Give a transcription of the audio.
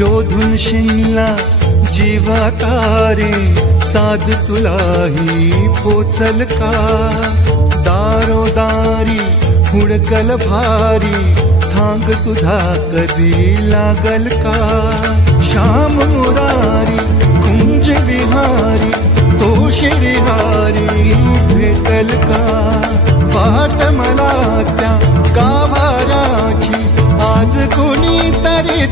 शोधून शिनला जीवा तारे साध तुलाही पोचल का दारोदारी हुडकल भारी थांग तुझा कधी लागल का श्याम मुरारी कुंज विहारी तो श्रीहारी भेटल का वाट मला त्या गाभाराची आज कोणी तरी